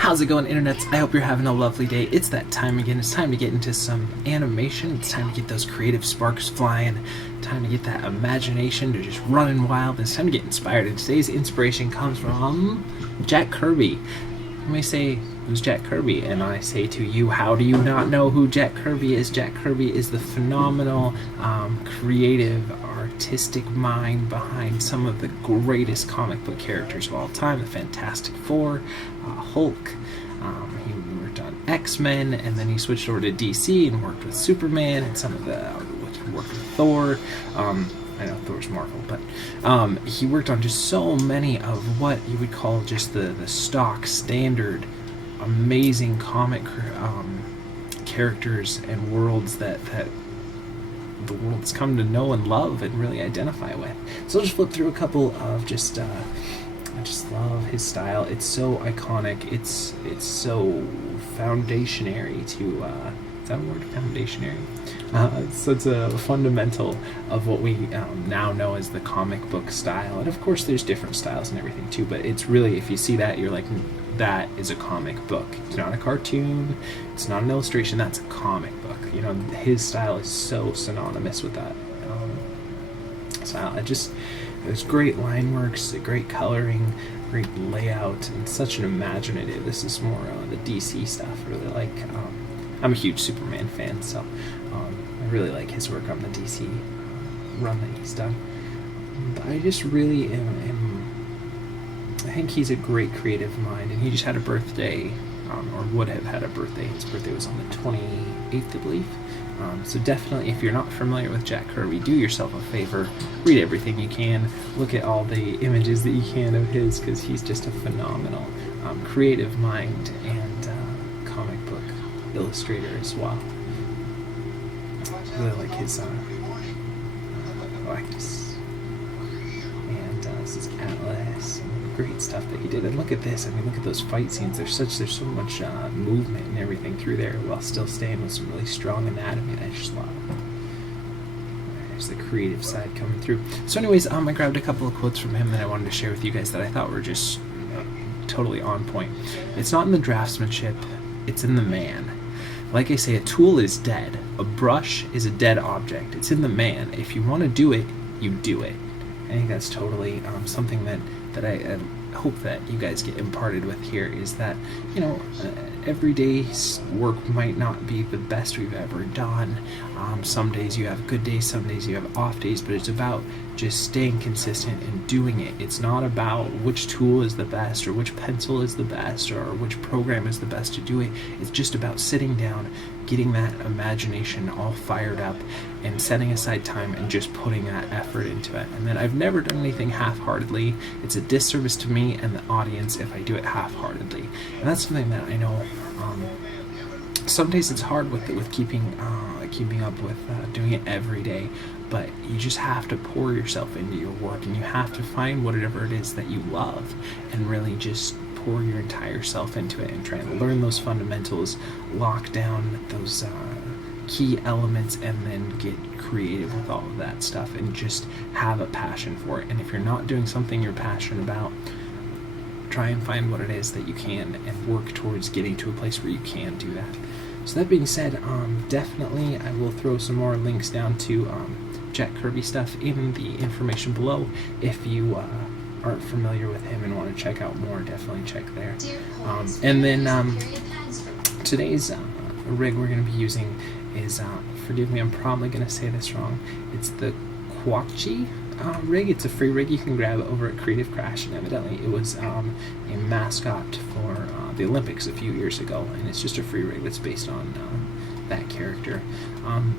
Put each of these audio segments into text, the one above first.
How's it going, internets? I hope you're having a lovely day. It's that time again. It's time to get into some animation. It's time to get those creative sparks flying. Time to get that imagination to just running wild. It's time to get inspired. And today's inspiration comes from Jack Kirby. You may say, who's Jack Kirby? And I say to you, how do you not know who Jack Kirby is? Jack Kirby is the phenomenal, creative, artistic mind behind some of the greatest comic book characters of all time, the Fantastic Four, Hulk. He worked on X-Men, and then he switched over to DC and worked with Superman and some of the worked with Thor. I know Thor's Marvel, but he worked on just so many of what you would call just the stock standard amazing comic characters and worlds that the world's come to know and love and really identify with. So I'll just flip through a couple of just I just love his style. It's so iconic. It's so foundationary to is that a word? Foundationary. So it's a fundamental of what we now know as the comic book style. And of course there's different styles and everything too, but it's really, if you see that, you're like, that is a comic book. It's not a cartoon, it's not an illustration, that's a comic book. You know, his style is so synonymous with that style. There's great line works, great coloring, great layout, and such an imaginative. This is more the DC stuff. Really like. I'm a huge Superman fan, so I really like his work on the DC run that he's done. But I just really I think he's a great creative mind, and he just had a birthday, or would have had a birthday. His birthday was on the 28th, I believe. So definitely, if you're not familiar with Jack Kirby, do yourself a favor, read everything you can, look at all the images that you can of his, because he's just a phenomenal creative mind and comic book illustrator as well. I really like his likeness. And this is Atlas. Great stuff that he did. And look at this. I mean, look at those fight scenes. There's so much movement and everything through there, while still staying with some really strong anatomy. I just love it. There's the creative side coming through. So anyways, I grabbed a couple of quotes from him that I wanted to share with you guys that I thought were just totally on point. It's not in the draftsmanship, it's in the man. Like I say, a tool is dead. A brush is a dead object. It's in the man. If you want to do it, you do it. I think that's totally something that I hope that you guys get imparted with here, is that, you know, everyday work might not be the best we've ever done. Some days you have good days, some days you have off days, but it's about just staying consistent and doing it. It's not about which tool is the best, or which pencil is the best, or which program is the best to do it. It's just about sitting down, getting that imagination all fired up, and setting aside time and just putting that effort into it. And then I've never done anything half-heartedly. It's a disservice to me and the audience if I do it half-heartedly. And that's something that I know some days it's hard with keeping up with doing it every day, but you just have to pour yourself into your work, and you have to find whatever it is that you love and really just pour your entire self into it and try and learn those fundamentals, lock down those key elements, and then get creative with all of that stuff and just have a passion for it. And if you're not doing something you're passionate about, try and find what it is that you can and work towards getting to a place where you can do that. So that being said, definitely I will throw some more links down to Jack Kirby stuff in the information below. If you aren't familiar with him and want to check out more, definitely check there. And then today's rig we're going to be using is, forgive me, I'm probably going to say this wrong, it's the Quatchi rig. It's a free rig you can grab over at Creative Crash, and evidently it was a mascot for the Olympics a few years ago, and it's just a free rig that's based on that character.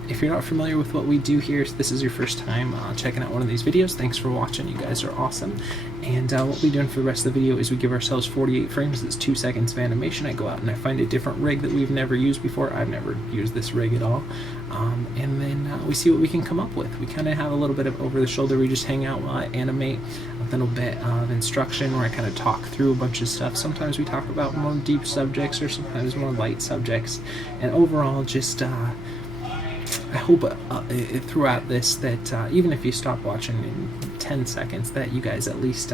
If you're not familiar with what we do here, if this is your first time checking out one of these videos, thanks for watching. You guys are awesome. And what we're doing for the rest of the video is we give ourselves 48 frames. It's 2 seconds of animation. I go out and I find a different rig that we've never used before. I've never used this rig at all. And then we see what we can come up with. We kind of have a little bit of over the shoulder. We just hang out while I animate, a little bit of instruction where I kind of talk through a bunch of stuff. Sometimes we talk about more deep subjects, or sometimes more light subjects. And overall, just I hope throughout this that even if you stop watching in 10 seconds, that you guys at least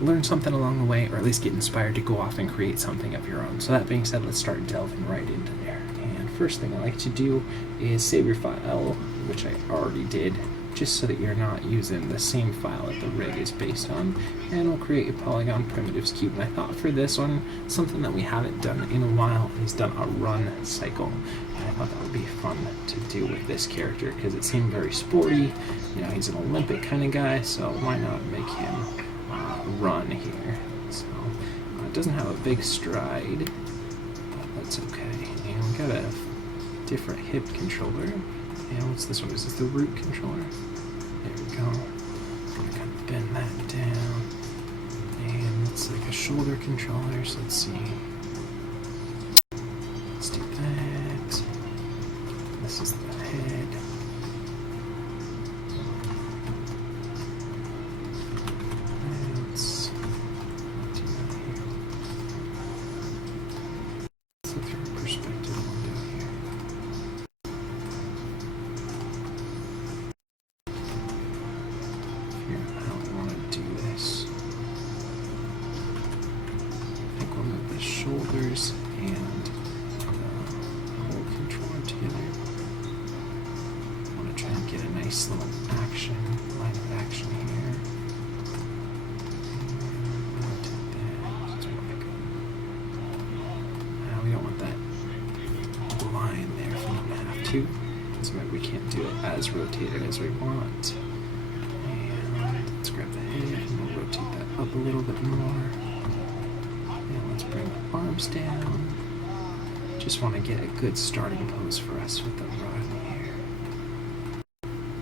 learn something along the way, or at least get inspired to go off and create something of your own. So that being said, let's start delving right into there. And first thing I like to do is save your file, which I already did, just so that you're not using the same file that the rig is based on, and we'll create a polygon primitives cube. And I thought for this one, something that we haven't done in a while is done a run cycle. And I thought that would be fun to do with this character because it seemed very sporty. You know, he's an Olympic kind of guy, so why not make him run here? So it doesn't have a big stride, but that's okay. And we got a different hip controller. And what's this one? Is this the root controller? There we go. I'm gonna kind of bend that down. And it's like a shoulder controller, so let's see. Let's do that. This is the head. Let's do that here. Let's look through a perspective window here. Shoulders and the whole controller together. I want to try and get a nice little line of action here. Rotate that. We don't want that line there if we don't have to. So maybe we can't do it as rotated as we want. And let's grab the head and we'll rotate that up a little bit more. Let's bring the arms down. Just want to get a good starting pose for us with the run here.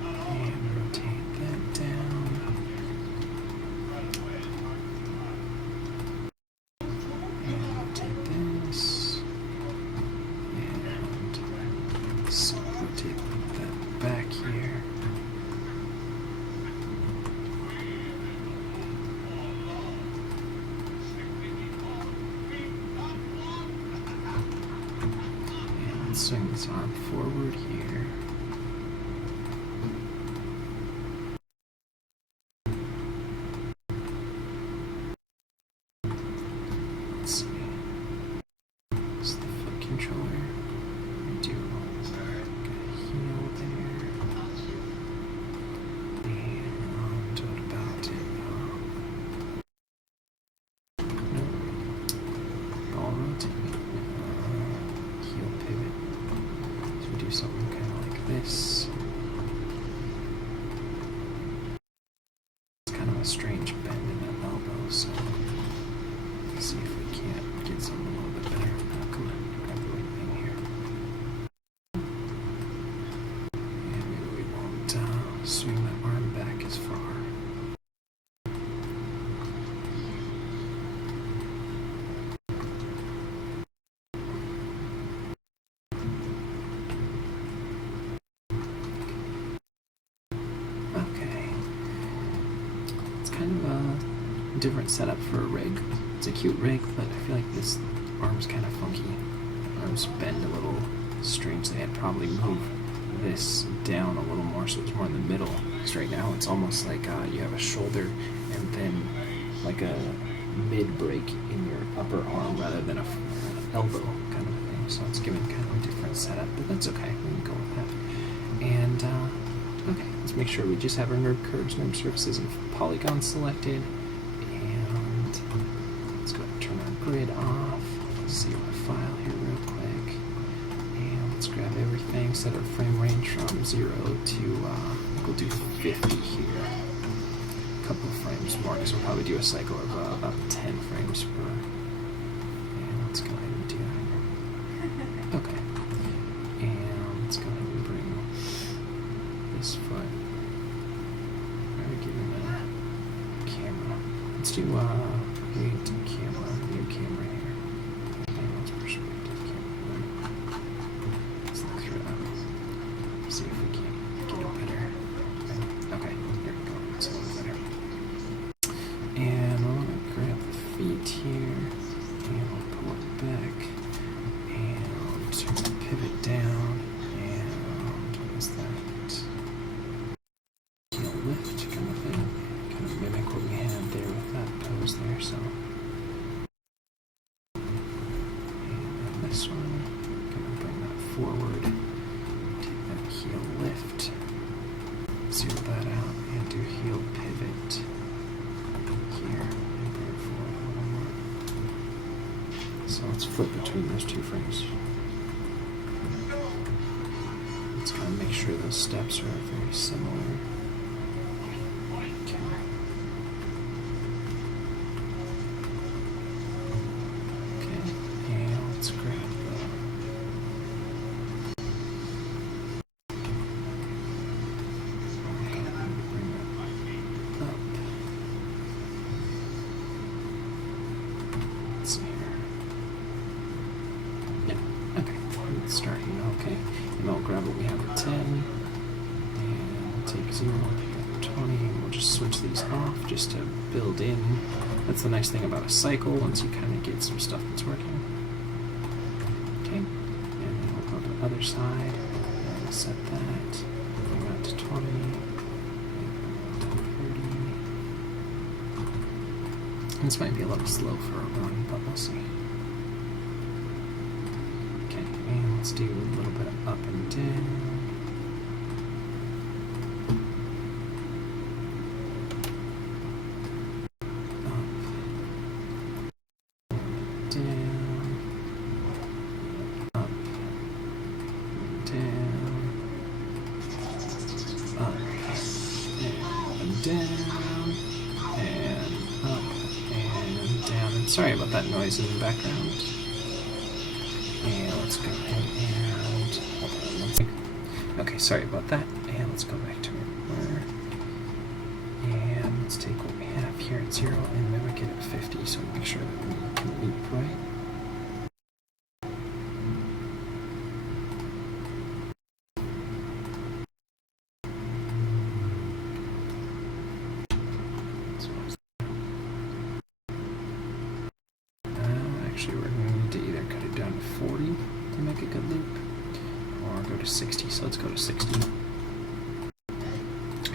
And rotate that down. And rotate this. And so rotate that back here. Swing this arm forward here. Let's see. This is the foot controller. We do a heel there. And what about it? No. Ball rotate. Heel pivot. Do something kind of like this. It's kind of a strange bend in that elbow, so let's see if we can't get something a little bit better. Oh, come on, grab the right thing here. And maybe we won't swing that arm back as far. Kind of a different setup for a rig. It's a cute rig, but I feel like this arm's kind of funky. The arms bend a little strangely. I'd probably move this down a little more so it's more in the middle. Because right now it's almost like you have a shoulder and then like a mid-break in your upper arm rather than an elbow kind of thing. So it's giving kind of a different setup, but that's okay. We can go with that. And okay, let's make sure we just have our nerd curves, nerd surfaces, and polygons selected. And let's go ahead and turn our grid off. Let's see our file here real quick. And let's grab everything, set our frame range from 0 to, I think we'll do 50 here. A couple of frames more, because we'll probably do a cycle of about 10 frames per. And let's go ahead and do that. Okay. And let's go ahead and bring this foot. Give him a camera. Let's do create camera, new camera here. And perspective camera. Let's look through that. See if we can get it better. Okay, there we go. It's a little better. And I want to grab the feet here. And we'll pull it back. And turn the pivot down. And what is that? Lift kind of thing, kind of mimic what we had there with that pose this one. Gonna bring that forward. Take that heel lift. Zero that out and do heel pivot here and bring it forward a little more. So let's flip between those two frames. Let's kind of make sure those steps are very similar. Okay, and let's grab the starting, okay. And I'll grab what we have at 10 and take 0, pick up 20, and we'll just switch these off just to build in. That's the nice thing about a cycle, once you kind of get some stuff that's working. Okay, and then we'll go to the other side, and we'll set that, bring that to 20, and bring that to 30. This might be a little slow for a run, but we'll see. And let's do a little bit of up and down. Up and down. Up and down. Up and down. And up and down. And sorry about that noise in the background. And let's go ahead and hold on one second. Okay, sorry about that. And let's go back to where we were. And let's take what we have here at 0 and mimic it at 50, so make sure that we can loop right. Actually, we're going to either cut it down to 40 to make a good loop, or go to 60. So let's go to 60.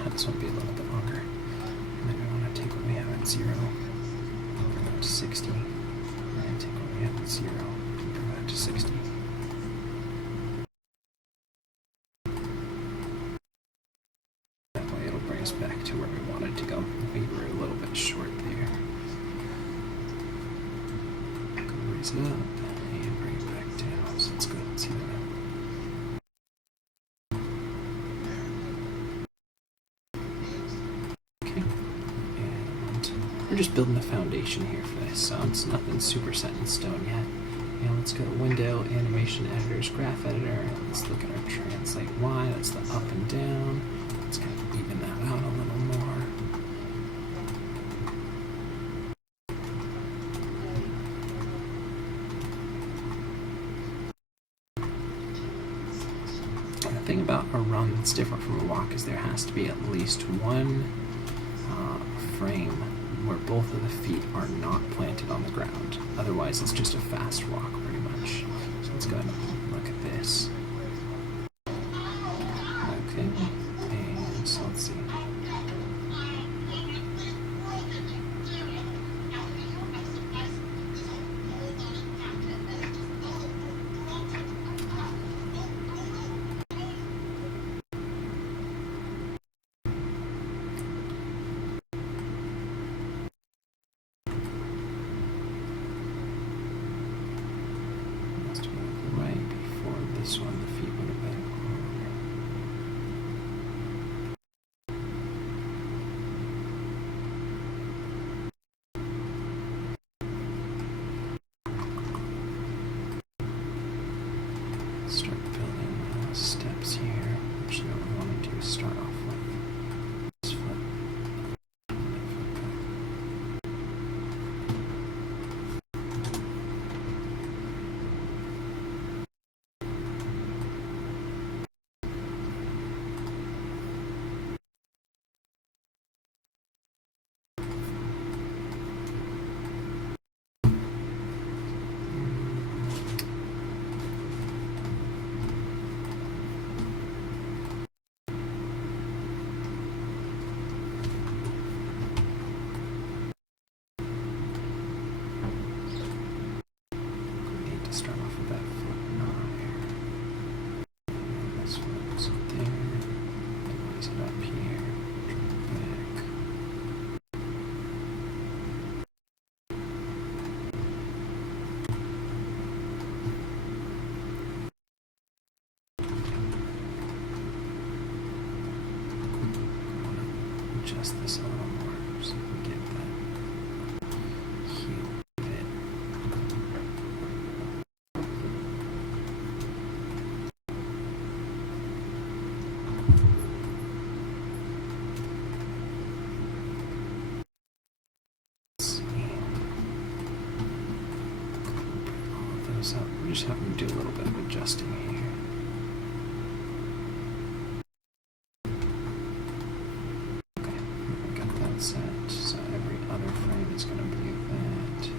This one will be a little bit longer. And then we want to take what we have at 0, bring that to 60, and take what we have at 0, and bring that to 60. That way it'll bring us back to where we wanted to go. We were a little bit short there. Raise it up and bring it back down. So let's go ahead and see that. Okay, and we're just building the foundation here for this, so it's nothing super set in stone yet. And let's go to Window, Animation Editors, Graph Editor. Let's look at our Translate Y. That's the up and down. Let's kind of even that out a little more. The thing about a run that's different from a walk is there has to be at least one frame where both of the feet are not planted on the ground. Otherwise, it's just a fast walk, pretty much. So let's go ahead and look at this. Okay, and so let's see. This one, the feet would have been start building steps here. Actually, what we want to do is start off with this foot. adjust this a little more so we get that heel pivot. Up. We're just having to do a little bit of adjusting here. Okay, we got that set, so every other frame is going to be that.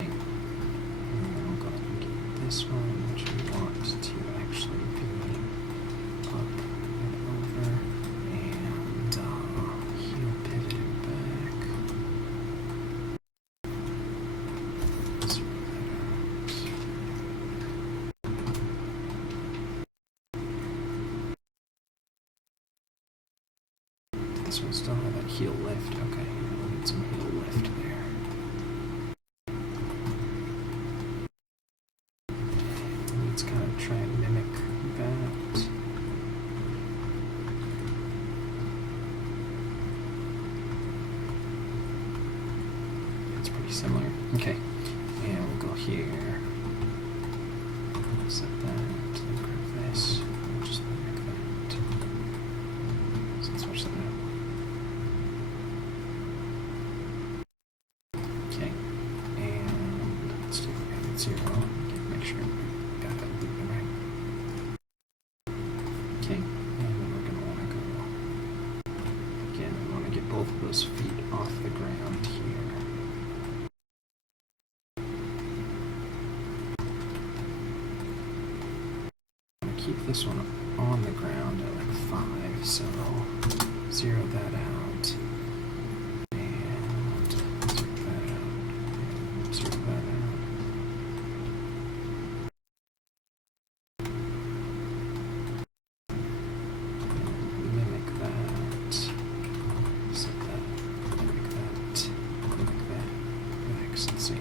And then we'll go ahead and get this one, which we want to actually be up and over, and heel pivoted back. Zero that out. This one still have that heel lift. Okay, we'll need some heel lift there. Let's kind of try and mimic that. Similar. Okay, and we'll go here, set that, and grab this, we'll just mimic that. So let's switch that out. Okay, and let's do pivot 0, make sure we got that looping right. Okay, and then we're going to want to go, again, we want to get both of those feet off the ground here. Keep this one on the ground at like 5, so 0 that out, and 0 that out, and 0 that out. And mimic that, set that, mimic that, next, let's see.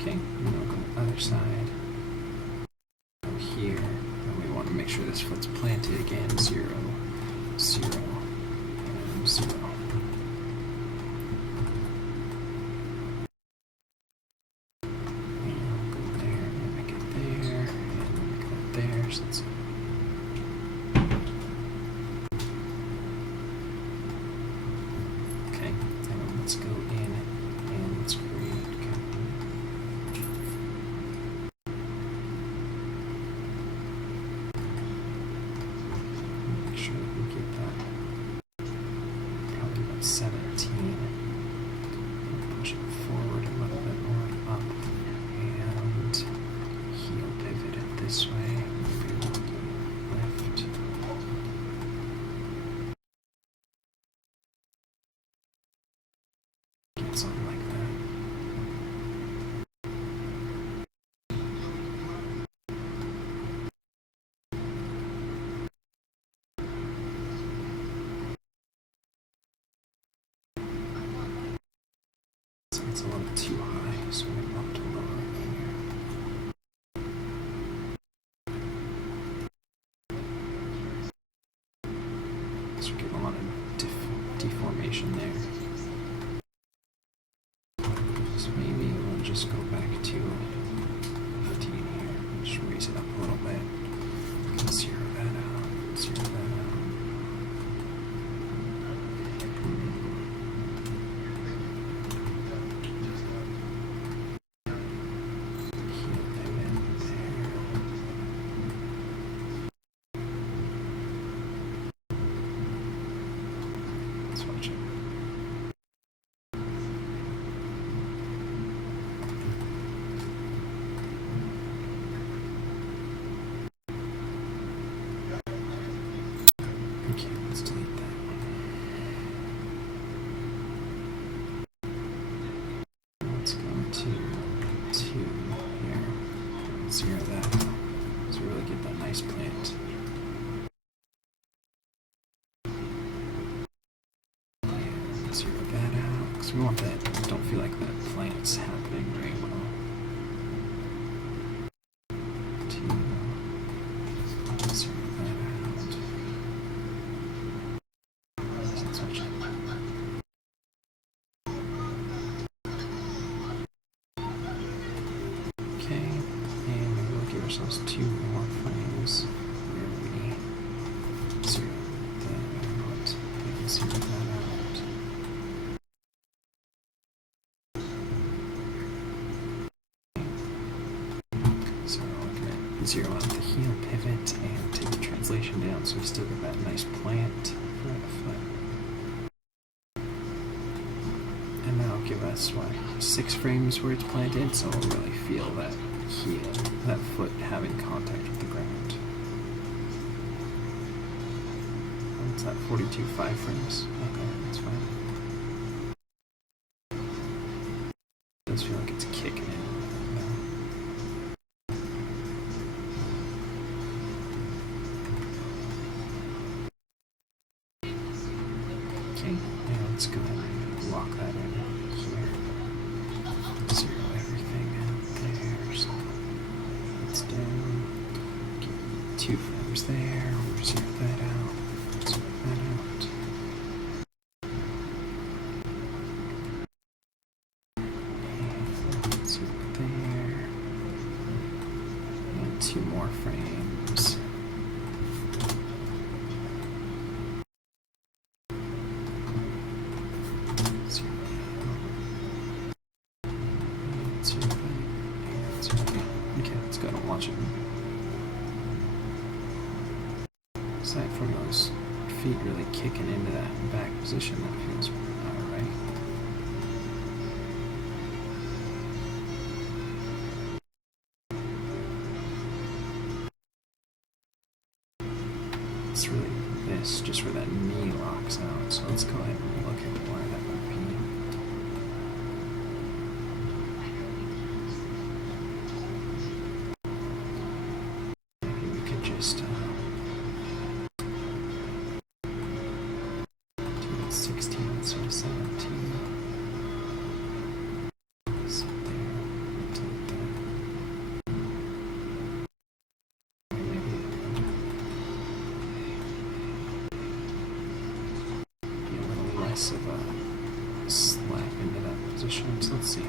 Okay, and then we'll go to the other side. Go here, and we want to make sure this foot's planted again. 0, 0, and 0. And we'll go there, mimic it there, and mimic that there. So that's okay, and then let's go in and let's create make sure that we get that probably about 17. Push it forward a little bit more up and heel pivot it this way. Maybe we'll do lift. Get something like that. It's a little too high, so we want to lower it here. So we're getting a lot of deformation there. So maybe we'll just go back to 15 here. Just raise it up a little bit. We can 0 that out, 0 that out. Watch it. So we want that. Don't feel like that plant's happening very well. Ourselves 2 more frames where we zero that out. We can zero that out. So we're going to zero out the heel pivot and take the translation down so we still get that nice plant for the foot. And that'll give us, what, 6 frames where it's planted, so we'll really feel that heel, that foot having contact with the ground. What's that, 42 5 frames? Okay, that's fine. It does feel like it's kicking in. Okay, now let's go ahead and lock that in here. Zero everything out there. So it's down. Give 2 frames there. We'll zero that out. Zero that out. And zero there. And 2 more frames. Okay, let's go and watch it. Aside from those feet really kicking into that back position, that feels alright. It's really this, just where that knee locks out. So let's go ahead and look at why that would be. Just do it 16 instead of 17. So there, rotate that. Maybe be a little less of a slap into that position. So let's see.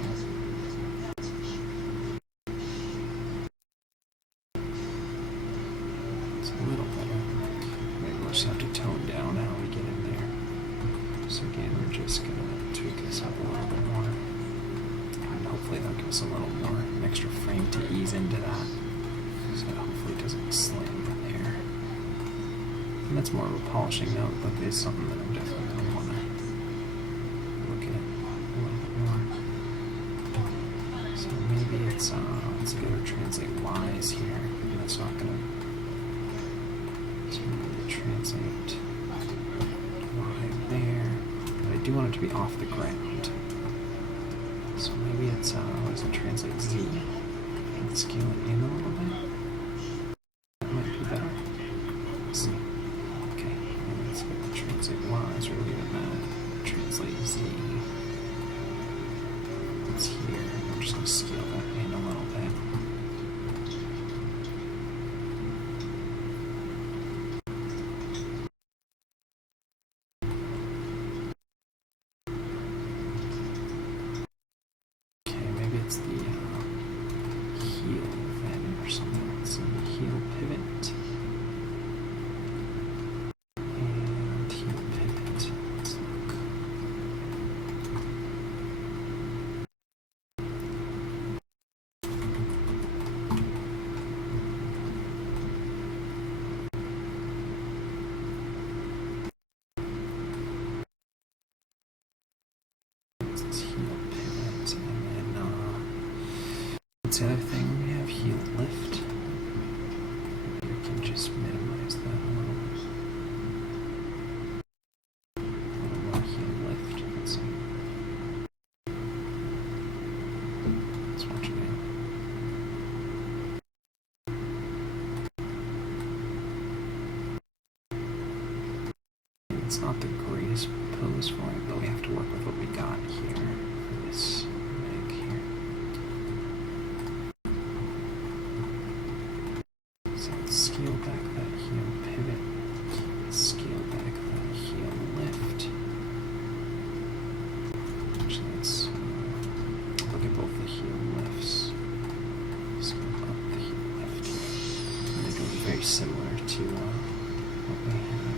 Just have to tone down how we get in there. So again, we're just gonna tweak this up a little bit more, and hopefully that'll give us a little more, an extra frame to ease into that. So hopefully it doesn't slam in there. And that's more of a polishing note, but it's something that I'm definitely gonna want to look at a little bit more. So maybe it's let's go translate Y's here. And that's not gonna. So translate Y there, but I do want it to be off the ground. So maybe it's, what does it translate Z? And scale it in a little bit. That might be better. Let's see. Okay, let's go translate Y, so we're leaving that. Translate Z. It's here. I'm just going to scale that in a little bit. It's the heel then or something. Let's see, heel pivot. And heel pivot. Let's look. It's heel pivot and then what's the other thing? We have heel lift. Maybe we can just minimize that a little bit. A little more heel lift. Let's see. Let's watch it again. It's not the greatest pose for it, but we have to work with what we got here for this leg here. So let's scale back that heel pivot, scale back that heel lift. Actually, let's look at both the heel lifts. Scale up the heel lift here. And they go very similar to what we have.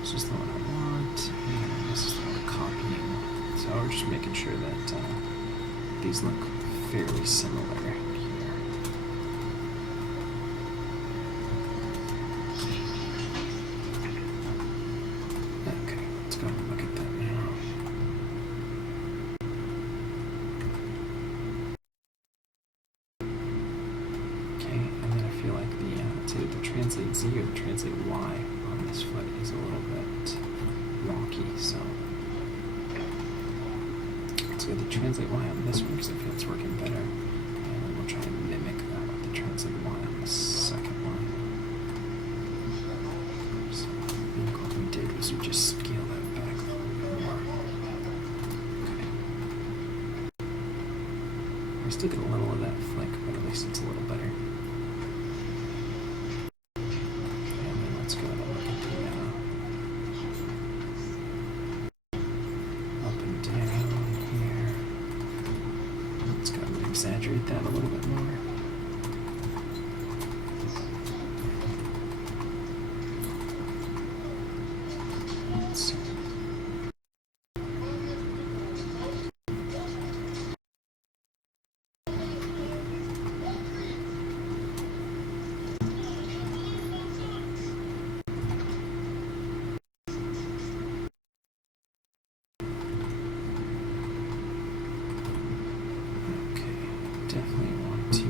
This is the one I want, and this is the one I'm copying. So we're just making sure that these look fairly similar here. Okay, let's go and look at that now. Okay, and then I feel like the translate Z or the translate Y on this foot is a little bit wonky, so let's go to the translate Y on this one because I feel it's working better, and then we'll try and mimic that with the translate Y on the second one. So I think what we did was we just scaled that back a little bit more. Okay. I still get a little of that flick, but at least it's a little better. Let's go and look at the up and down here. Let's go and exaggerate that a little bit more. Let's see. Definitely want to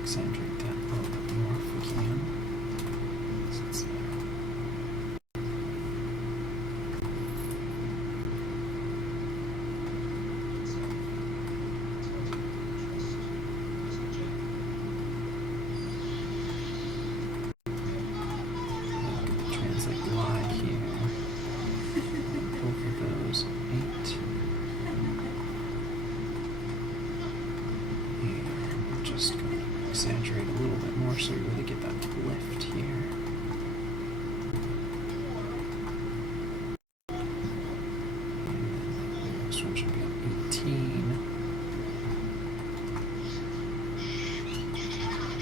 exaggerate that a little bit more if we can. So it's there. Translate Y here. Both of those 8. Just going to exaggerate a little bit more so you really get that lift here. And this one should be on 18.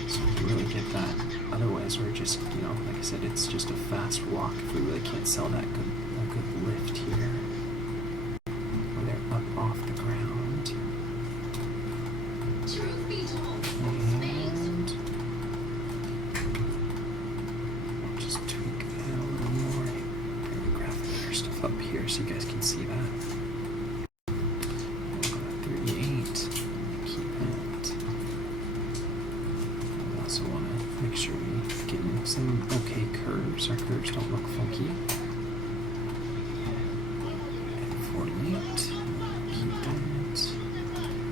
So we can really get that. Otherwise, we're just, like I said, it's just a fast walk if we really can't sell that a good lift here. When they're up off the ground. And I'll just tweak that a little more. Graph the other stuff up here so you guys can see that. We'll go to 38. Keep that. We also want to make sure we get some okay curves. Our curves don't look funky. And 48. Keep that.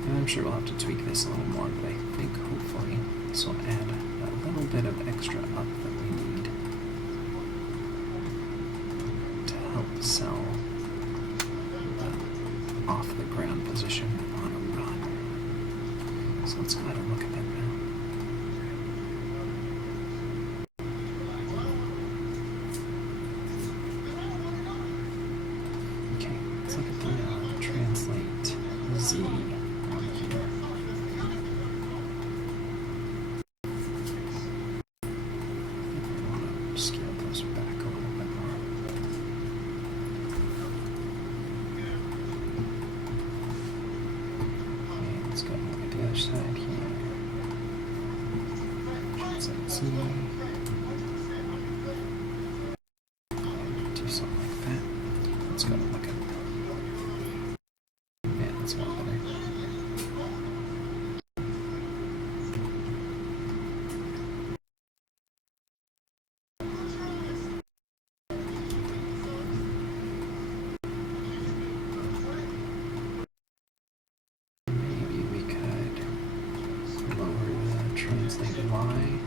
And I'm sure we'll have to tweak this a little more, but I think hopefully this will add a little bit of extra up that we need to help sell the off the ground position on a run. So let's go ahead and look at that now. Okay, let's look at the translate Z. Scale those back a little bit more. Okay, let's go look at the other side here. Translate Z. Do something like that. Let's go look at. Yeah, that's a lot better. Translate Y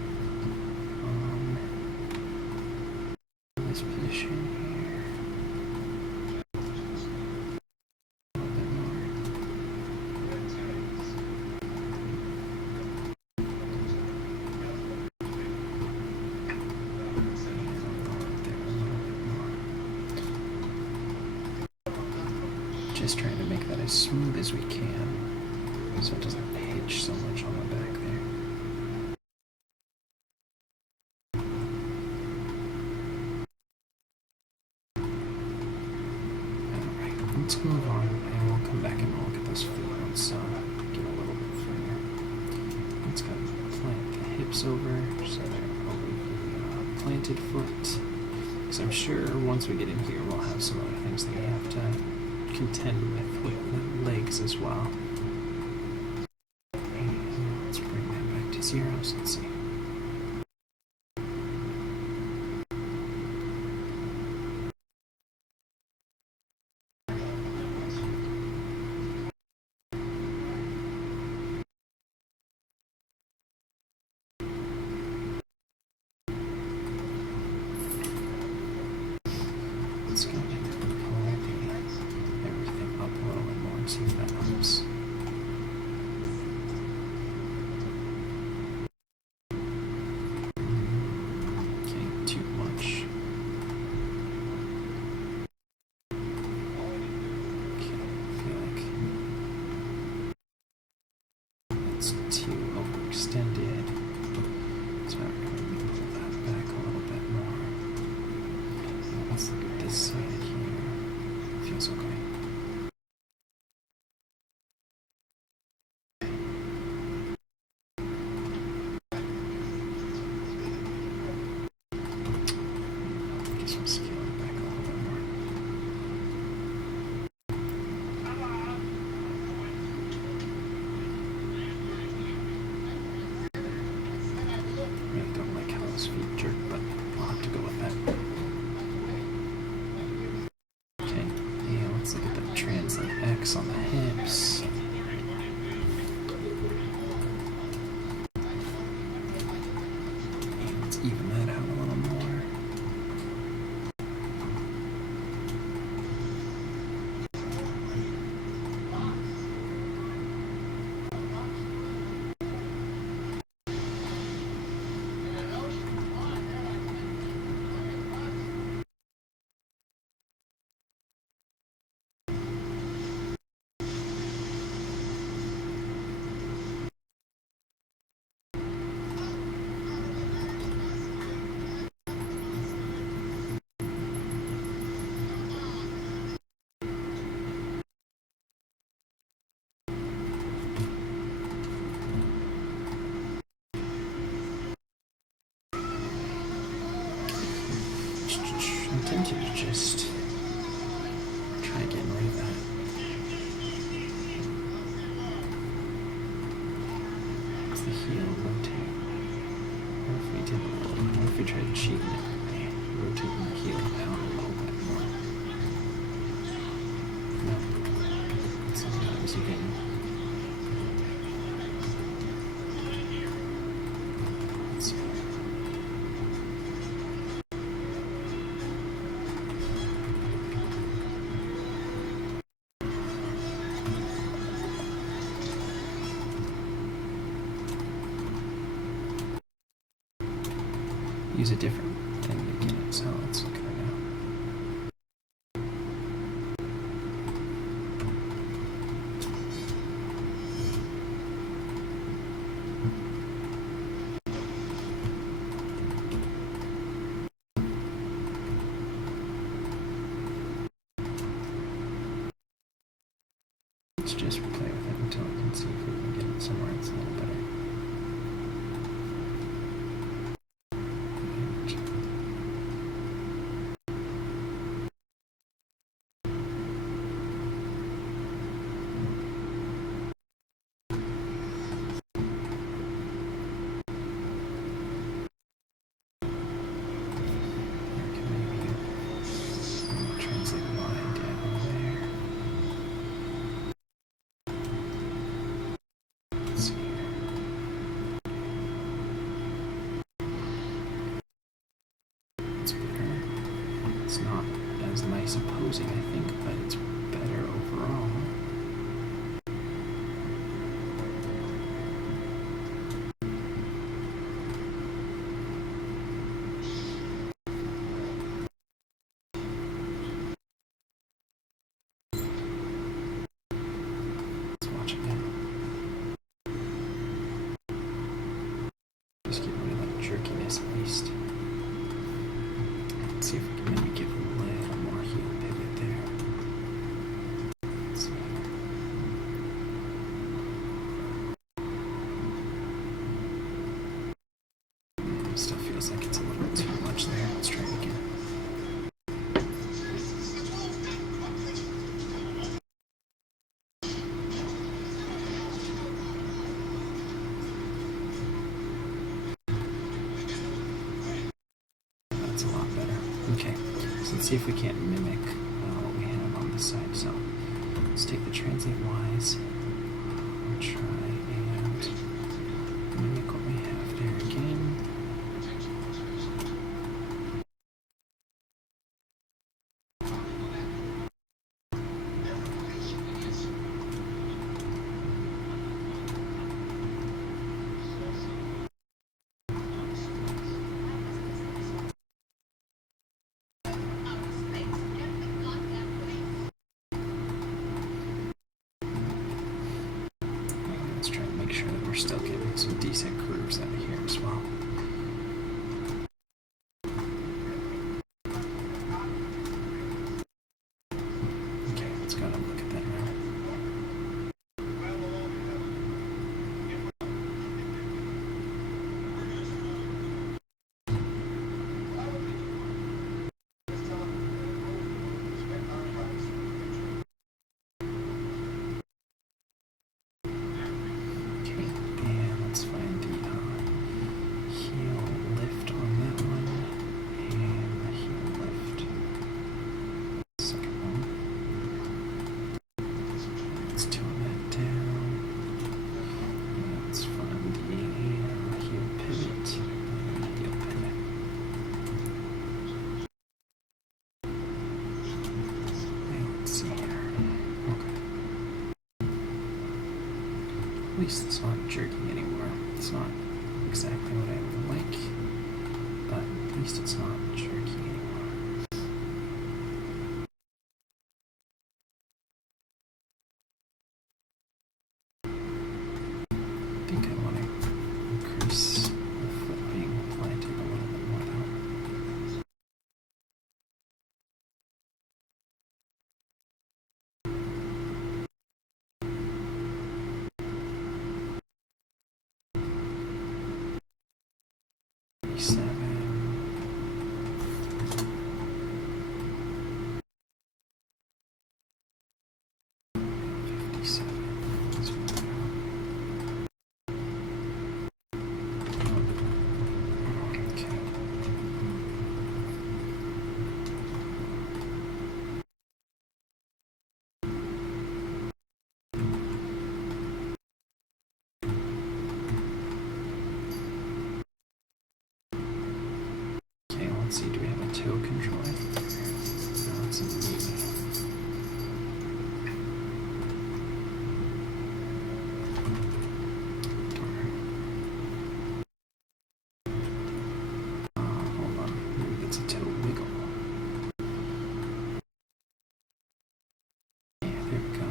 just trying to make that as smooth as we can so it doesn't hitch so much on the back there. Alright, let's move on and we'll come back and look at those feet once get a little bit further. Let's go plant the hips over so they're over the planted foot. Because I'm sure once we get in here we'll have some other things that we have to contend with the legs as well. Let's bring that back to 0, so let's see. Let's go ahead and pull everything up a little bit more and see if that helps. Okay, too much. Okay, I feel like it's too overextended. So I'm going to pull that back a little bit more. Let's look at this side here. Feels okay. I guess we'll scale it back a little bit more. I really don't like how those feet jerk, but I'll have to go with that. Let's look at the translate X on the hips. And let's even that out a little more. I'm tempted to just try getting rid of that. Does the heel rotate? What if we did a little? What if we tried cheating it by rotating the heel down a little bit more? No. Sometimes you can. Let's see. Use a different thing to get it, so let's look at it now. Let's just play with it until I can see if we can get it somewhere that's a little better. Translate the line down there. Let's see here. It's better. It's not as nice and posing, I think, but it's better overall. this at least. Let's see if we can maybe give a little more heel pivot there. Let's see. Still feels like it's a little too much there. Let's try it again. That's a lot better. Okay, so let's see if we can't mimic what we have on this side. So let's take the translate Y's and try and mimic what we have there again. Let's try and make sure that we're still getting some decent curves out of here as well. Okay, let's go and look at that now. Let's find the heel lift on that one and the heel lift. Second one. Let's tone that down. And let's find the heel pivot and the heel pivot. And let's see here. Okay. At least it's not jerking anymore. It's not exactly what I would like, but at least it's not jerky anymore. I think I want to increase the foot being planted a little bit more though. Let's see, do we have a toe control? No, it's a knee. Hold on, maybe it's a toe wiggle. Yeah, there we go.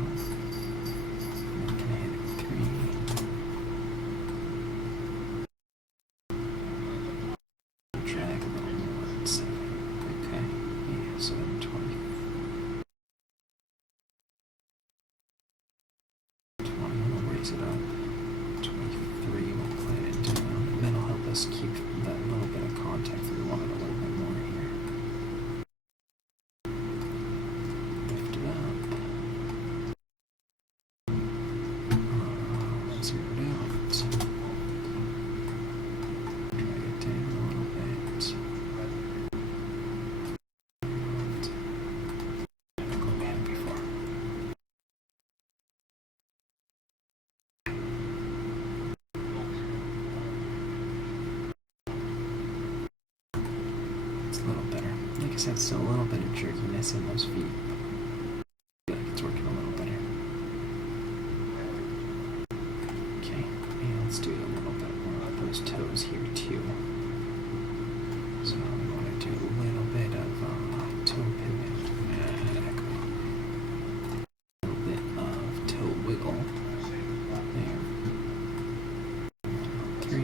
I'm gonna hit it 3. Drag a little more. Okay, yeah, so then 20. 20, we'll raise it up. 23, we'll play it down. And that'll help us keep that little bit of contact. We want it a little bit more here. Lift it up. Zero it out. Drag it down a little bit. It's a little better. Like I said, still a little bit of jerkiness in those feet. I feel like it's working a little better. Okay, and let's do a little bit more of those toes here too. So we want to do a little bit of toe pivot. A little bit of toe wiggle. There. 3.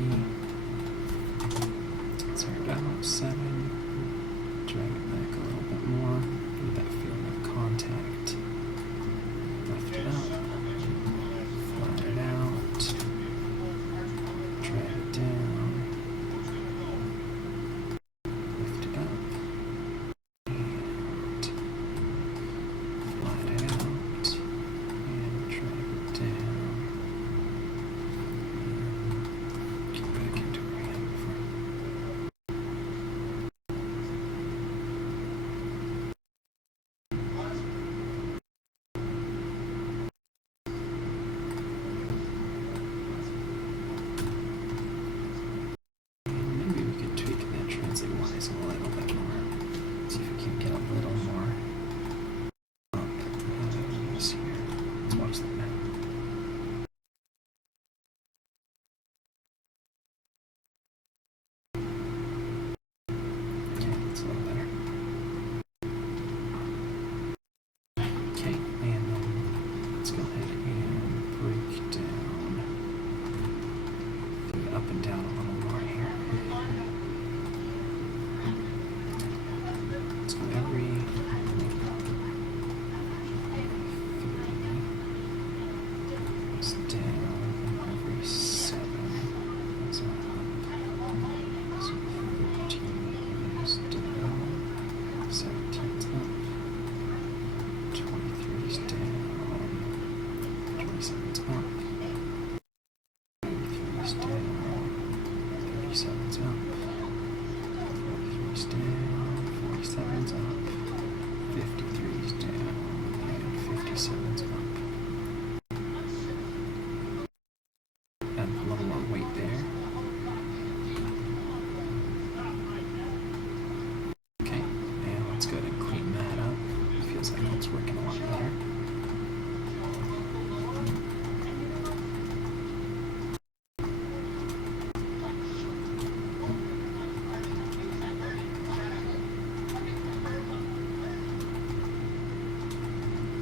It's working a lot better.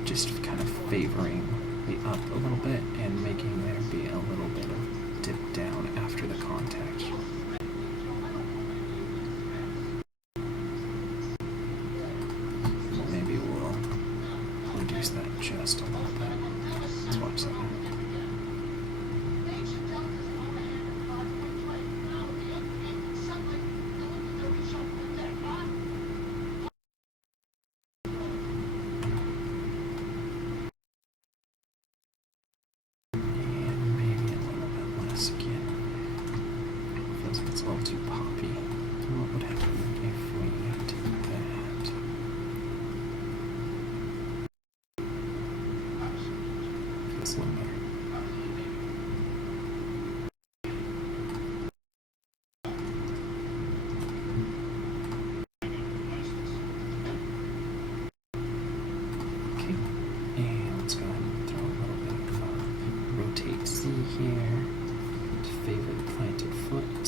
Just kind of favoring the up a little bit and making there be a little bit of dip down after the contact. Maybe we'll reduce that just a little bit. Let's watch that. Too poppy. What would happen if we did that? Feels a little better. Okay, and let's go ahead and throw a little bit of rotate Z here to favor the planted foot.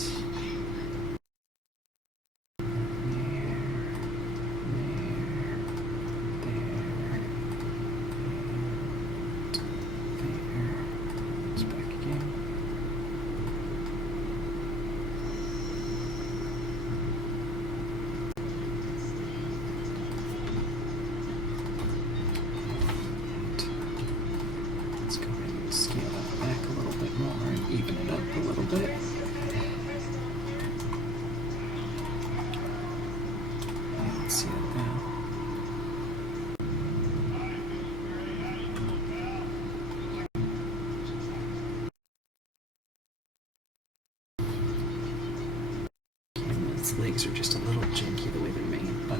Even it up a little bit. Let's see it now. Its legs are just a little janky the way they're made, but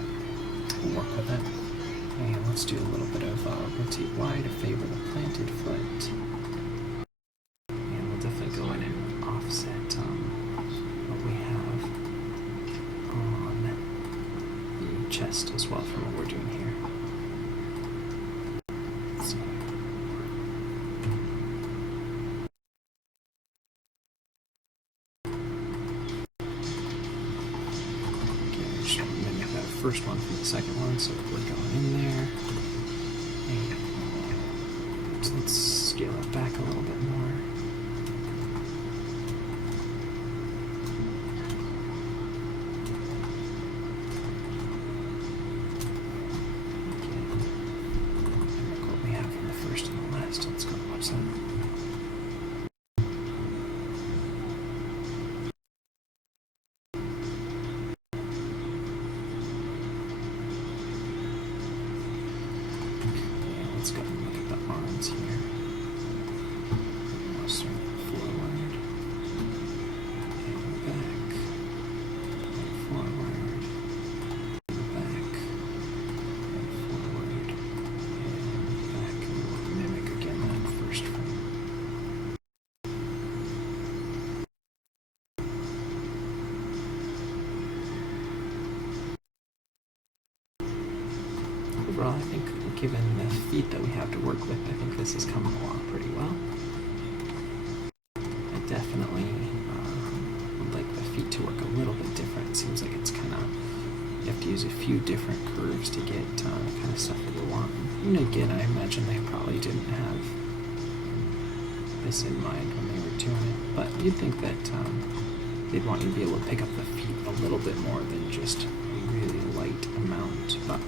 we'll work with it. And let's do a little bit of rotate Y to favor the planted foot. Definitely go in and offset what we have on the chest as well from what we're doing here. Let's see. Okay, we're just going to mimic that first one from the second one, so we're going in there. And let's scale it back a little bit more. Let's go watch that. Yeah, let's go and look at the arms here. I'll start forward and back, and forward, and back, and forward, and back, and we'll mimic again that first frame. Overall, I think given the feet that we have to work with, I think this is coming along pretty well. I definitely would like the feet to work a little bit different. It seems like it's kind of, you have to use a few different curves to get the kind of stuff that you want. And again, I imagine they probably didn't have this in mind when they were doing it, but you'd think that they'd want you to be able to pick up the feet a little bit more than just a really light amount, but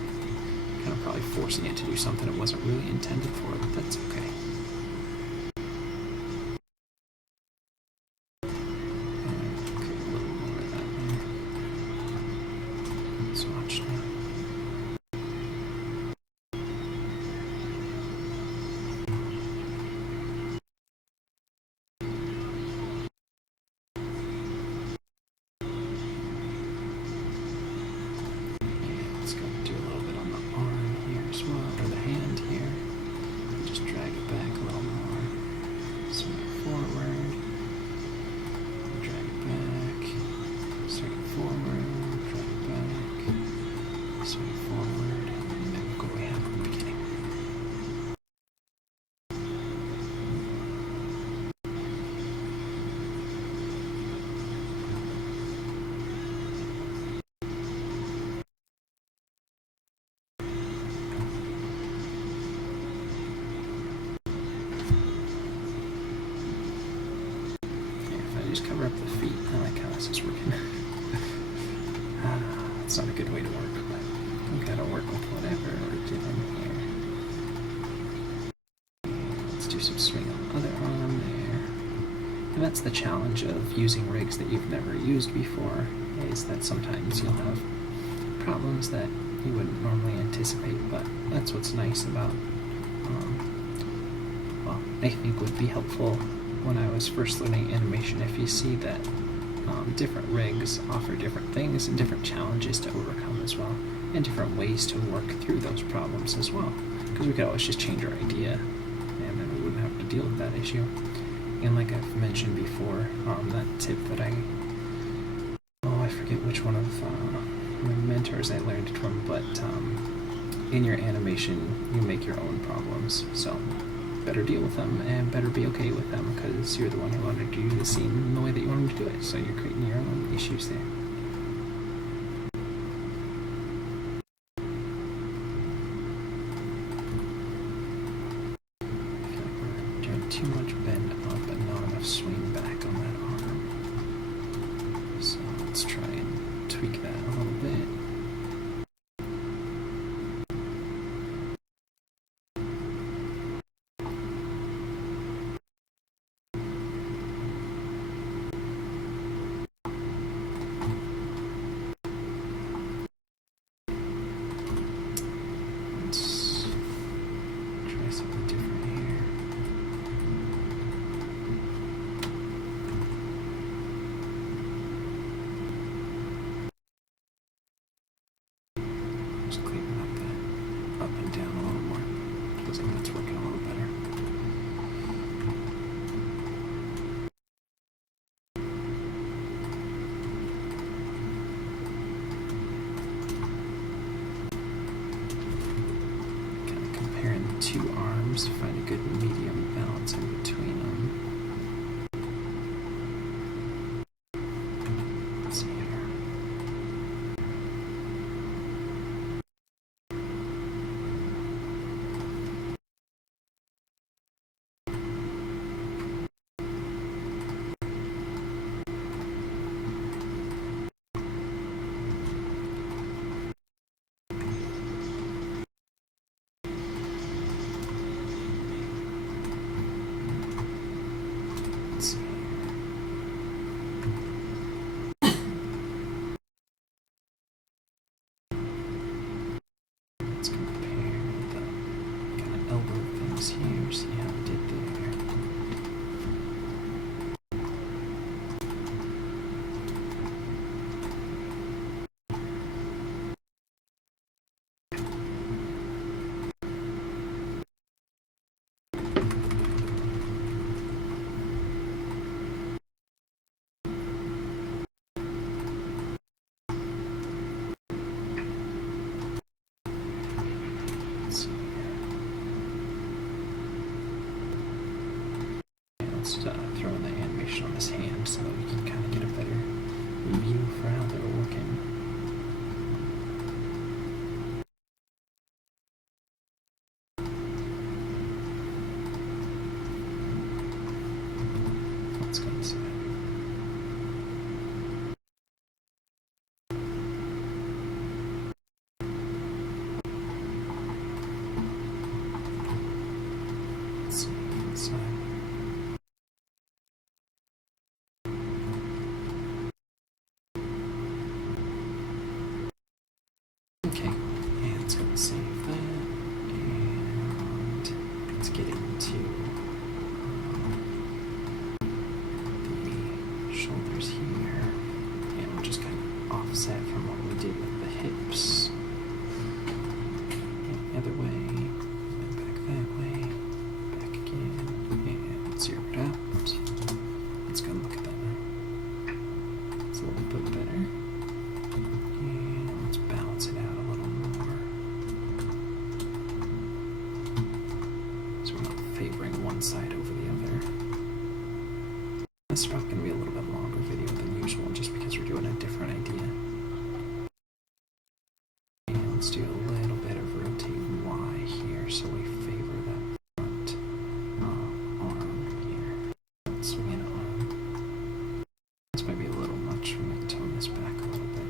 kind of probably forcing it to do something it wasn't really intended for, but that's okay. Watch now. Let's go do a little bit on the arm here as well, or the hand here. Just drag it back do some swing on the other arm there. And that's the challenge of using rigs that you've never used before, is that sometimes you'll have problems that you wouldn't normally anticipate, but that's what's nice about, well, I think would be helpful when I was first learning animation, if you see that different rigs offer different things and different challenges to overcome as well, and different ways to work through those problems as well, because we could always just change our idea and then we wouldn't have to deal with that issue. And like I've mentioned before, that tip that I forget which one of my mentors I learned it from, but in your animation you make your own problems, so better deal with them and better be okay with them, because you're the one who wanted to do the scene in the way that you wanted to do it, so you're creating your own issues there. I feel like we're doing too much bend up and not enough swing back on that arm, so let's try and tweak that a little bit. Something different here. Just cleaning up that up and down a little more. Feels like that's working a little better. Comparing the two arms to find a good medium balance in between them. Let's see here. Let's see. Let's compare the kind of elbow things here, see how I did there. Let's throw in the animation on his hand so that we can kind of get a better view for how they're working. Let's go inside. Let's see inside. Okay, and let's go and save that, and let's get into the shoulders here, and we'll just kind of offset from what we did with the hips. And the other way, and back that way, back again, and zero it out. Let's go and look at that now. It's a little bit better. And let's balance it out a little more. So we're not favoring one side over the other. This is probably going to be a little bit longer video than usual just because we're doing a different idea. And let's do a little bit of rotate Y here so we favor that front arm here. Let's swing an arm. This might be a little much. We might tone this back a little bit.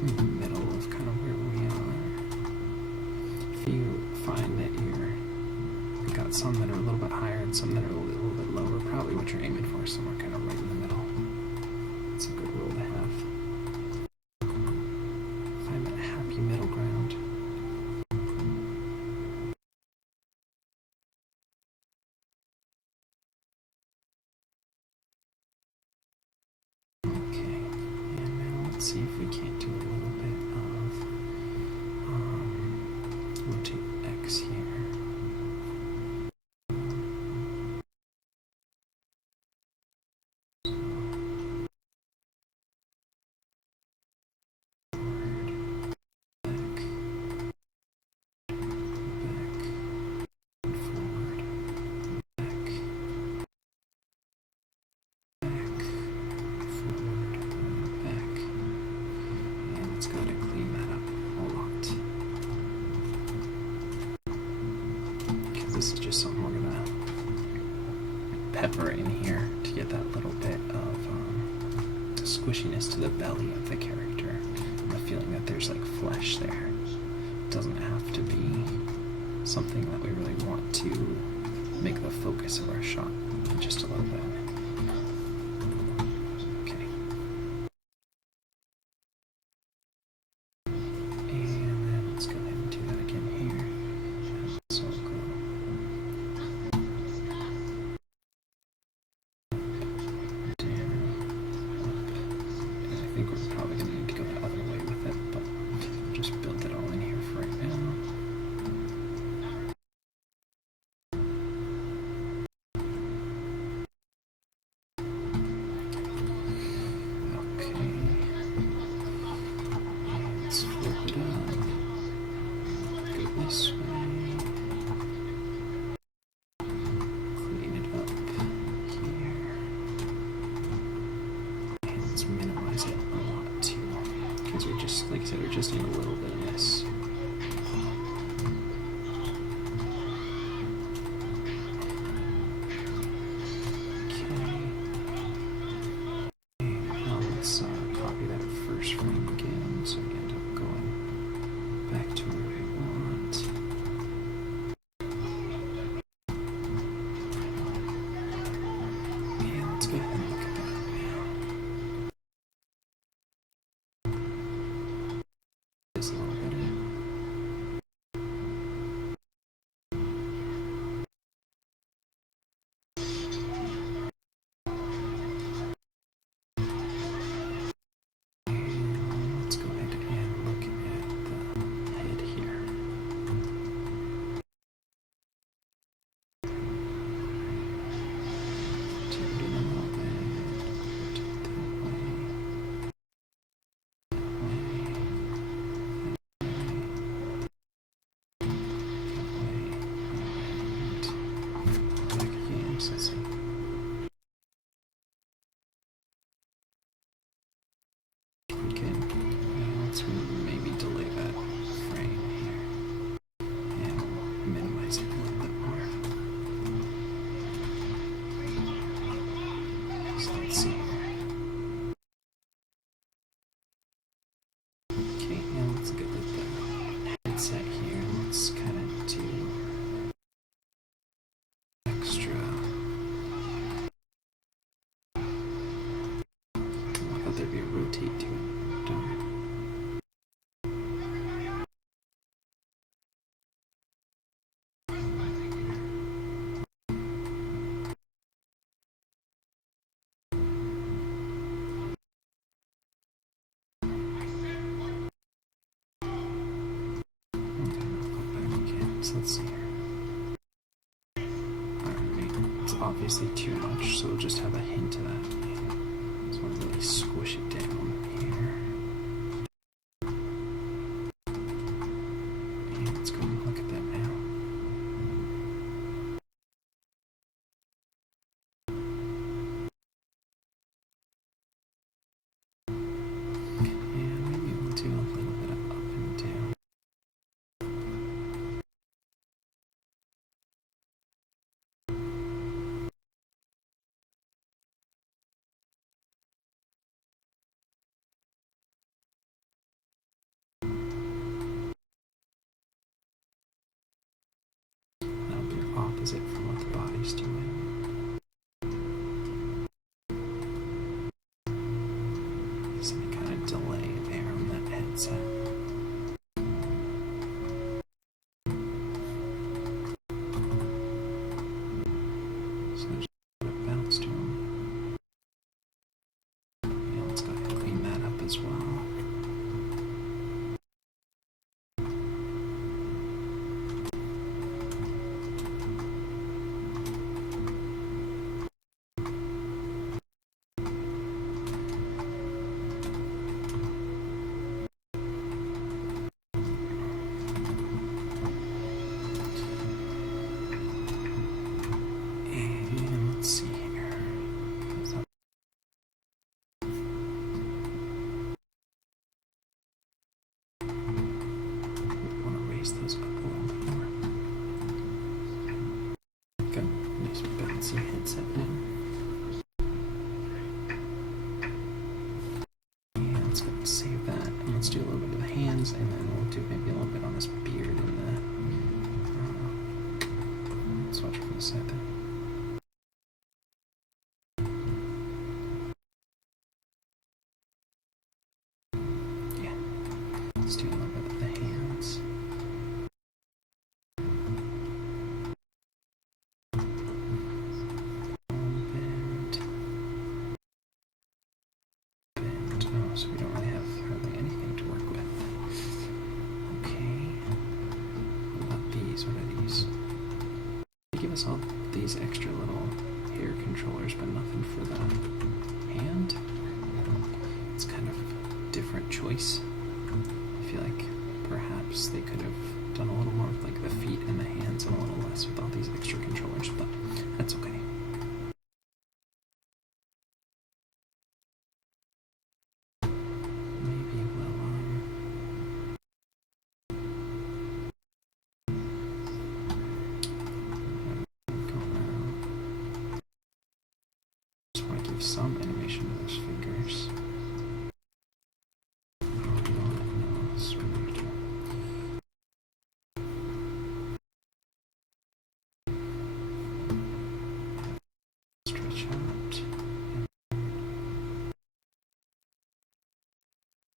in the middle of kind of where we are. If you find that you've got some that are a little bit higher and some that are a little bit lower, probably what you're aiming for is somewhere kind of right in the middle. It's a good rule to have. Find that happy middle ground. Okay, and now let's see if we can't do a little bit of rotate X here. This is just something we're gonna pepper in here to get that little bit of squishiness to the belly of the character, and the feeling that there's like flesh there. It doesn't have to be something that we really want to make the focus of our shot, just a little bit. Okay. And then let's go ahead and do that again here. So go we're probably going to need to go the other way with it, but just build it all in here for right now. Okay. Let's flip it up. Go this way. Clean it up here. And let's minimize it a lot too. Because we're just, like I said, we're just in a little bit of this. Okay. Now let's copy that first frame again, so we end up going back to where we want. And let's go ahead and look at that now. Just a little bit. Let's go ahead and look at the head here. Turn it a little bit. Rotate that way. Back again, so let's see. Okay, now let's maybe delay that frame here and minimize it a little bit more. So let's see here. Okay, now let's get with the headset here. Let's kind of do extra. I thought there'd be a rotate to it. Done. Okay, I'll go back again. So let's see here. Alright, it's obviously too much, so we'll just have a hint of that. Just want to really squish it down here. And let's go and look at that now. And maybe we'll do a little bit of up and down. opposite from what the body's doing. There's any kind of delay there on that headset. So there's a bit of bounce to him. Yeah, let's go ahead and clean that up as well. Those up a little bit more. Got a nice bouncy headset now. And let's go and save that. And let's do a little bit of the hands, and then we'll do maybe a little bit on this beard and the. Let's watch from the side there. Yeah. Let's do a little bit of the hands. So we don't really have hardly anything to work with. Okay. What about these? What are these? They give us all these extra little hair controllers, but nothing for the hand. It's kind of a different choice. I feel like perhaps they could have done a little more with like the feet and the hands and a little less with all these extra controllers, but that's okay. Some animation of those fingers. Stretch out.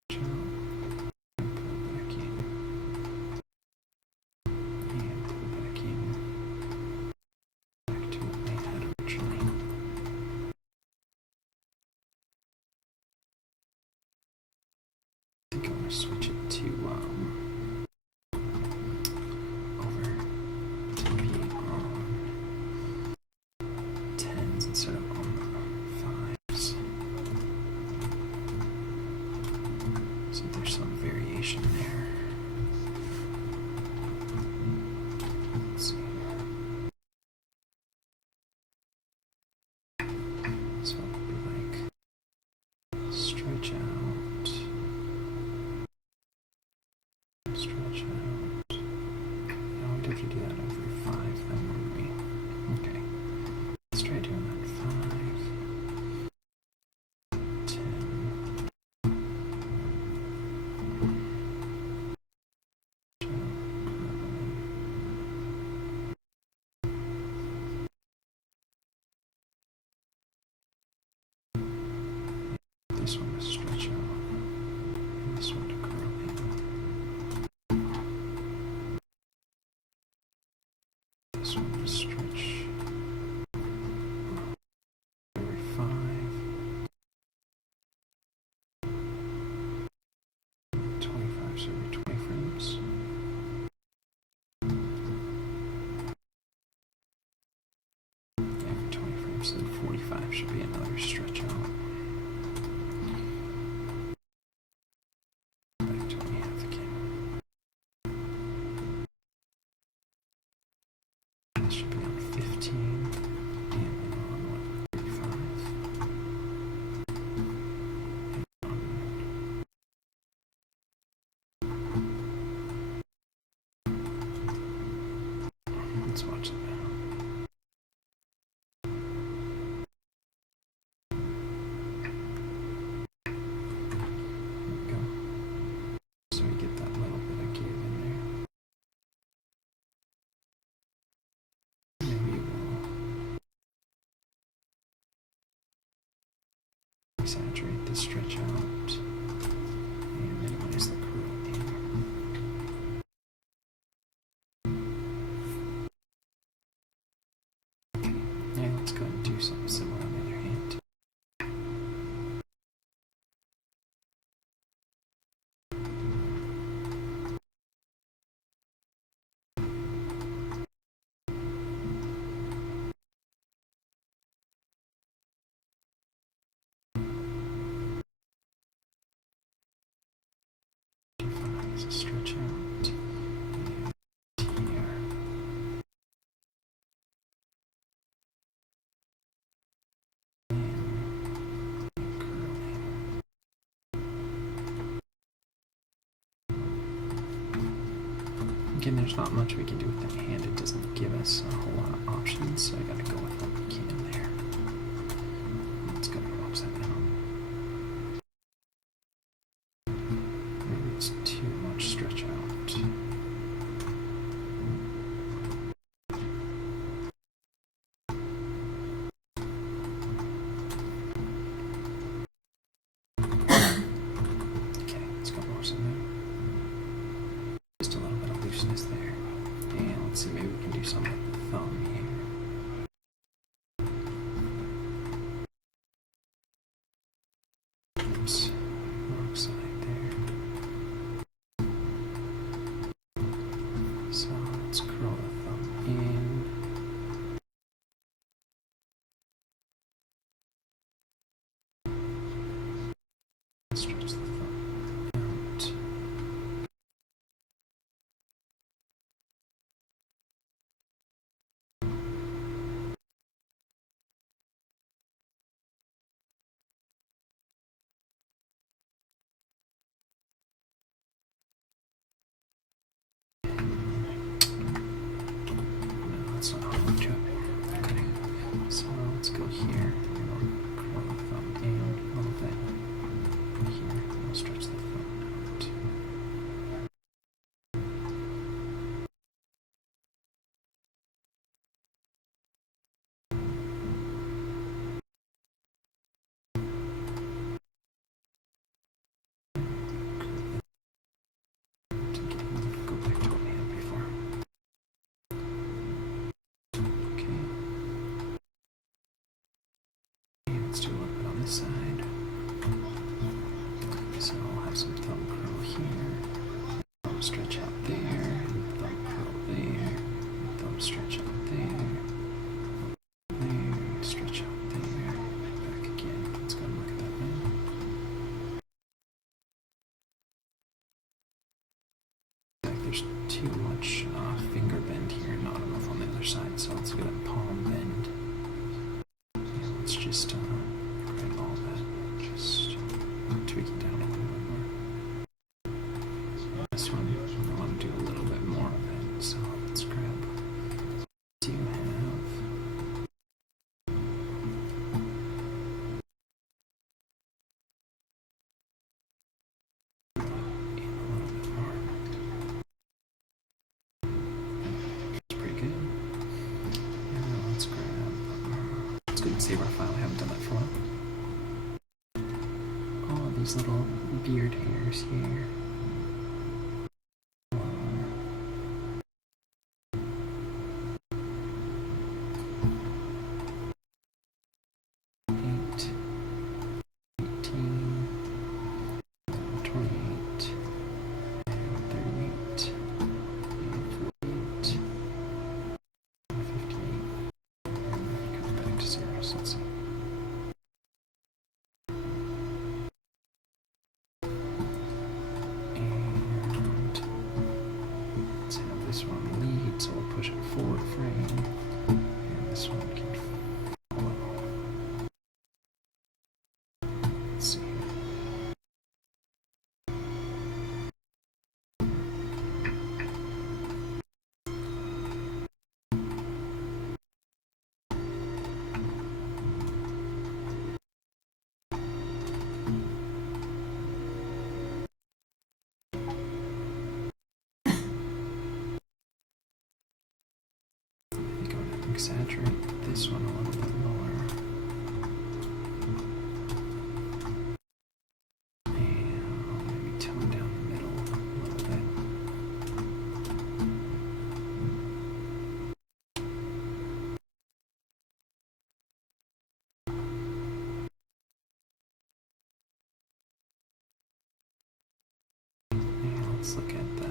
Stretch out. And pull back in. And pull back in. Back to what they had originally. I think I'm going to switch it to over to be on 10s instead of on the 5s. So there's some variation there. Let's see. So it would be like stretch out. Stretch out. Now we'd have to do that every 5 then, wouldn't we? Okay. Let's try doing that 5, 10. This one to stretch out. And this one to curl in. This one to stretch every 5, 25, so every 20 frames. Every 20 frames, so then 45 should be another stretch out. Back to what we have again. This should be on 15, and then on what, 35, and on. Let's watch it now. There we go. So we get that little bit of give in there. exaggerate the stretch out and minimize the curl in. Okay, now let's go ahead and do something similar on the other hand. Define stretch out and here. Again, there's not much we can do with that hand. It doesn't give us a whole lot of options, so I gotta go with what we can there. Let's go upside down. Maybe it's too much stretch out. Okay, let's go more some there. Just a little bit of looseness there. And let's see, maybe we can do something with the thumb here. Oops, wrong side there. So let's curl the thumb in. Stretch the thumb out. No, that's not how I'm doing it. Okay. So let's go here and I'll curl the thumb in a little bit. Here, and I'll stretch the thumb out. Go back to what we had before. Okay. And let's do a little bit on this side. So I'll have some thumb curl here, thumb stretch out there, thumb curl there, thumb stretch out there, stretch out there, back again. Let's go and look at that now. Like there's too much finger bend here, not enough on the other side, so let's get a palm bend. Yeah, let's just grab all that, just tweak it down a little bit more. This one, I want to do a little bit more of it, so let's grab. Do you have? In a little bit more. That's pretty good. Now let's grab. Let's go and save our file. I haven't done that for a while. All these little beard hairs here. 8, 18, 28, and 38, and 48, and 58, and then it comes back to 0, so let's see. And let's have this one lead, so we'll push it forward frame, and this one can follow. Let's see. Exaggerate this one a little bit more. let's look at the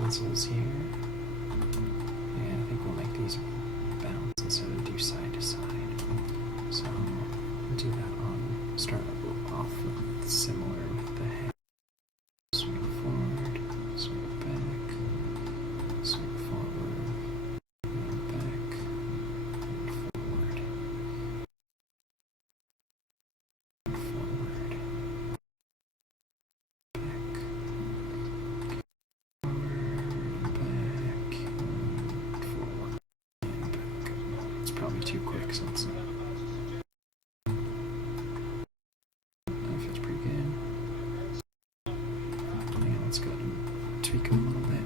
whistles here. And I think we'll make these bounce instead of do side to side. So we'll do that on, start off with similar with the head. Swing forward, swing back, swing forward, and back, and forward, and forward, back, forward, and back. It's probably too quick, so let's that feels pretty good. And let's go ahead and tweak them a little bit.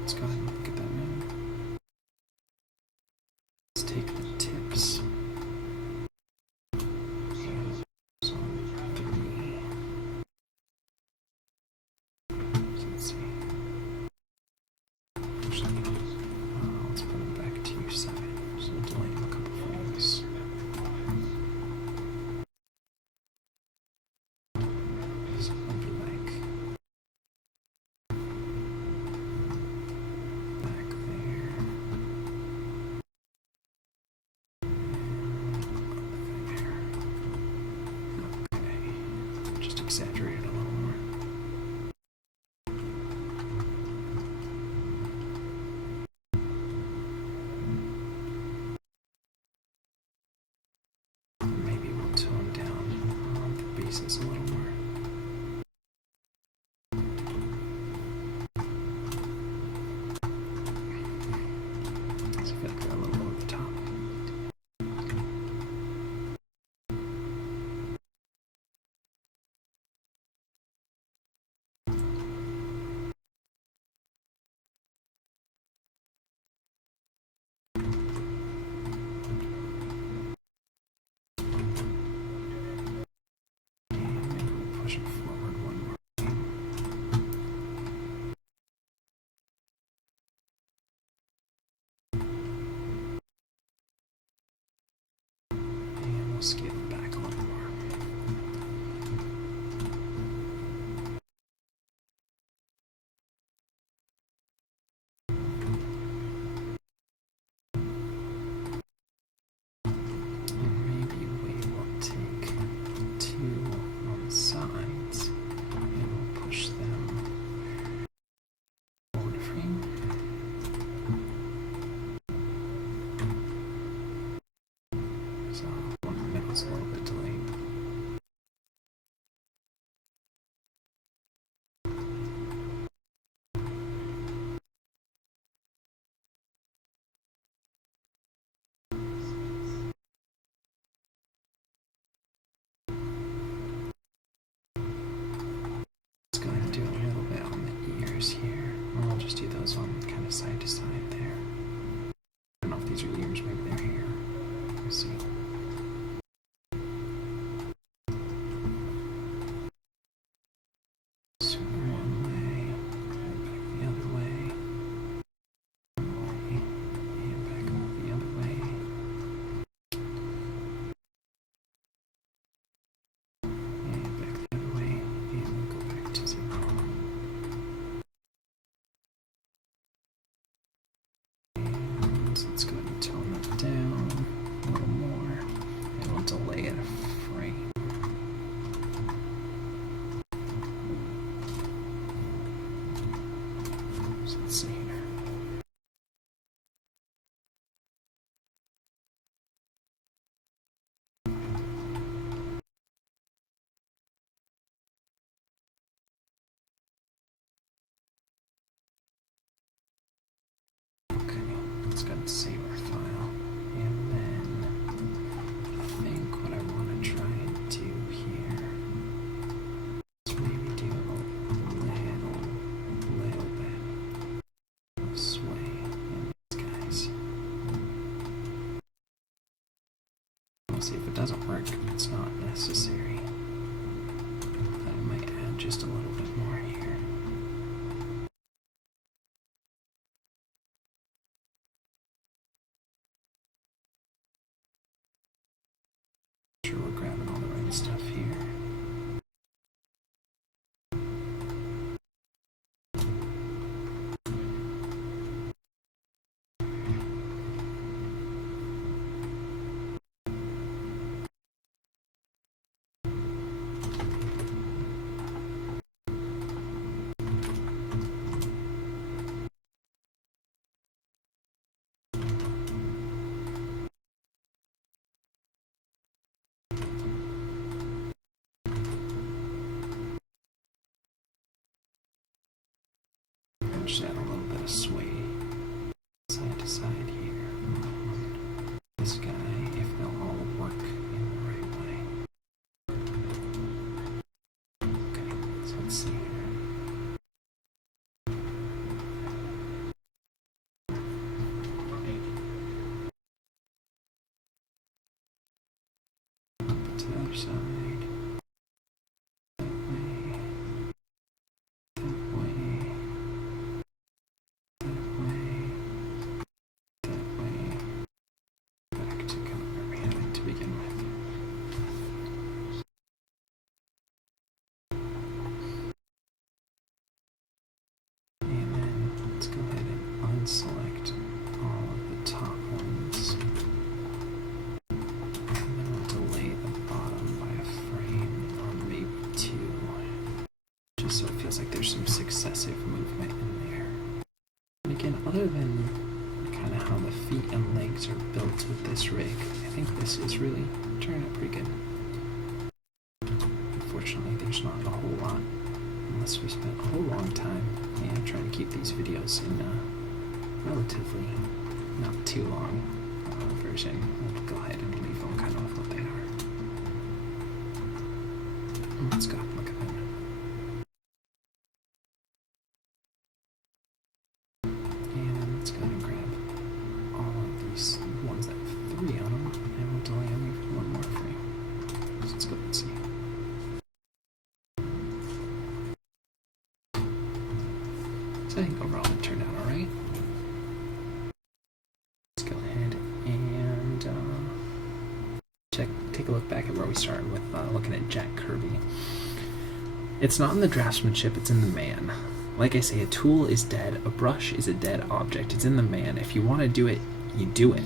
Let's go ahead and look at that now. Let's take the tips. So on 3. So let's see. Actually, let's put them back to your side. So we'll delay them a couple frames. So I'll be like back there. Okay. Just exaggerate it a little more. Maybe we'll tone down the bases a little more. So I feel like they're a little over the top. And maybe we'll push it forward one more time. And we'll scale it back a little more. And maybe we will take 2 on the sides and we'll push them forward a frame. So one in the middle is a little bit delayed. Let's go ahead and do a little bit on the ears here. I'll just do those on kind of side to side there. I don't know if these are ears, maybe they're here. Let's see. Swing one way, and back the other way. One way, and back up the other way. And back the other way, and we'll go back to 0. And let's go ahead and tone that down a little more. And we'll delay it a frame. So let's see here. Okay, let's go ahead and save our file. And then I think what I want to try and do here is maybe do a little bit of sway in these guys. We'll see if it doesn't work. It's not necessary. I might add just a little bit more here. of sway side to side here. This guy, if they'll all work in the right way. Okay, so let's see here. To the other side. Select all of the top ones, and then we'll delay the bottom by a frame or maybe 2, just so it feels like there's some successive movement in there. And again, other than kind of how the feet and legs are built with this rig, I think this is really turning out pretty good. Unfortunately, there's not a whole lot, unless we spent a whole long time trying to keep these videos in relatively not too long version. We'll go ahead and leave them kind of what they are. Let's go look at them. And let's go ahead and grab all of these ones that have 3 on them, and we'll delay them for 1 more frame. So let's go and see. So I think overall it turned out alright. Take a look back at where we started with looking at Jack Kirby. It's not in the draftsmanship, it's in the man. Like I say, a tool is dead, a brush is a dead object. It's in the man. If you want to do it, you do it.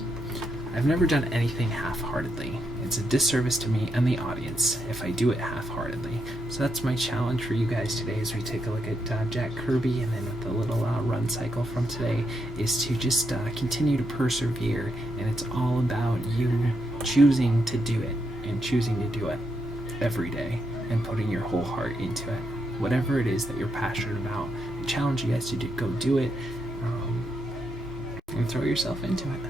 I've never done anything half-heartedly. It's a disservice to me and the audience if I do it half-heartedly. So that's my challenge for you guys today as we take a look at Jack Kirby, and then with the little run cycle from today is to just continue to persevere, and it's all about you choosing to do it and choosing to do it every day and putting your whole heart into it. Whatever it is that you're passionate about, I challenge you guys to go do it and throw yourself into it.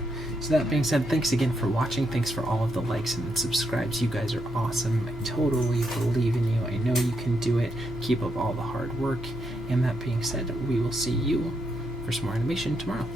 So that being said, thanks again for watching. Thanks for all of the likes and subscribes. You guys are awesome. I totally believe in you. I know you can do it. Keep up all the hard work. And that being said, we will see you for some more animation tomorrow.